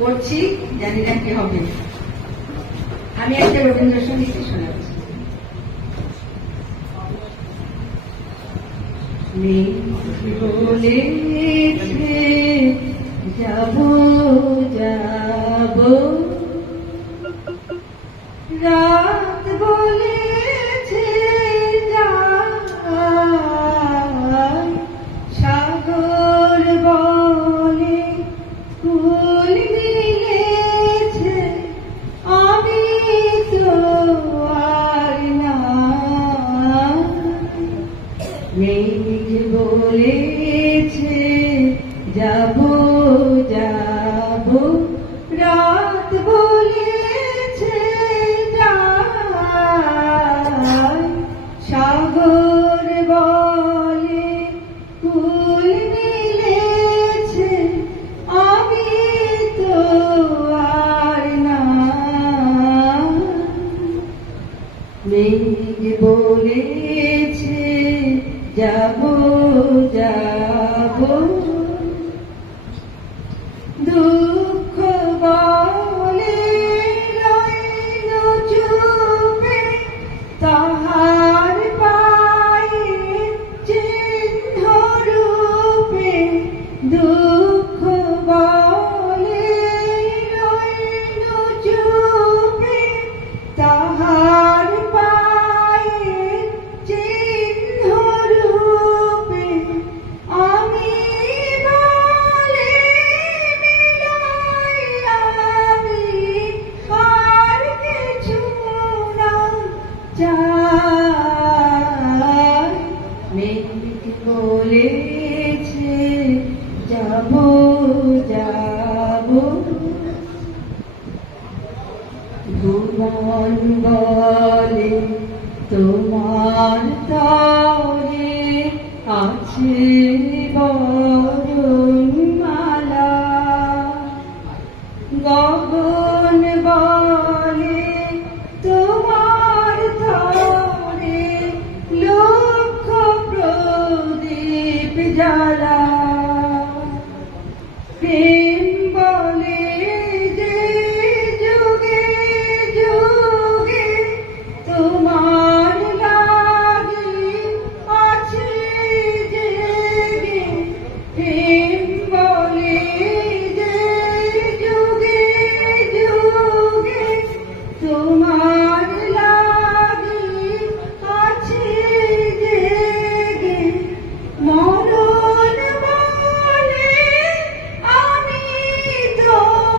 করছি, জানি না কি হবে। আমি একটা রবীন্দ্রসঙ্গীত শোনাচ্ছি। বলেছে যাব যাব, রাত বলেছে যাই, সাগর বলে কুল মিলেছে, আমি তো আর নাই। মেঘ বলেছে যাব যাব, রাত বলেছে যাই, সাগর বলে কুল মিলেছে, আমি তো আর নাই। মেঘ বলেছে যাব যাব, দুঃখ বলে রইল চুপে, তাহার পায়ে চিহ্ন রূপে, দুঃখ বলে রইল চুপে, তাহার পায়ে চিহ্ন রূপে, আমি বলে মিলাই আমি আর কিছু না চাই। মেঘ বলেছে যাব যাব, ভুবন বলে তোমার তরে আছে বরণমালা,